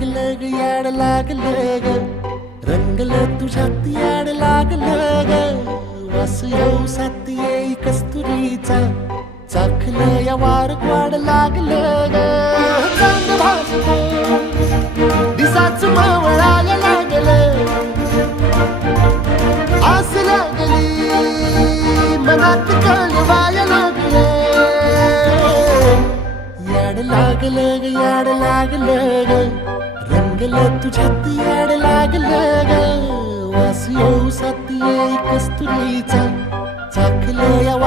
लागलं ग याड लागलं ग रंगलं तुझ्यात याड लागलं ग वास येऊ सात येई कस्तुरीचा चाखलं या वार वाड लागलं ग चांग भासतो दिसाच मावळायला लागलं आस लागली मनात कळवायला लागलं याड लागलं ग याड लागलं ग रंगलं तुझ्यात याड लागलं ग वास येऊ सात येई कस्तुरीचा चाखलं या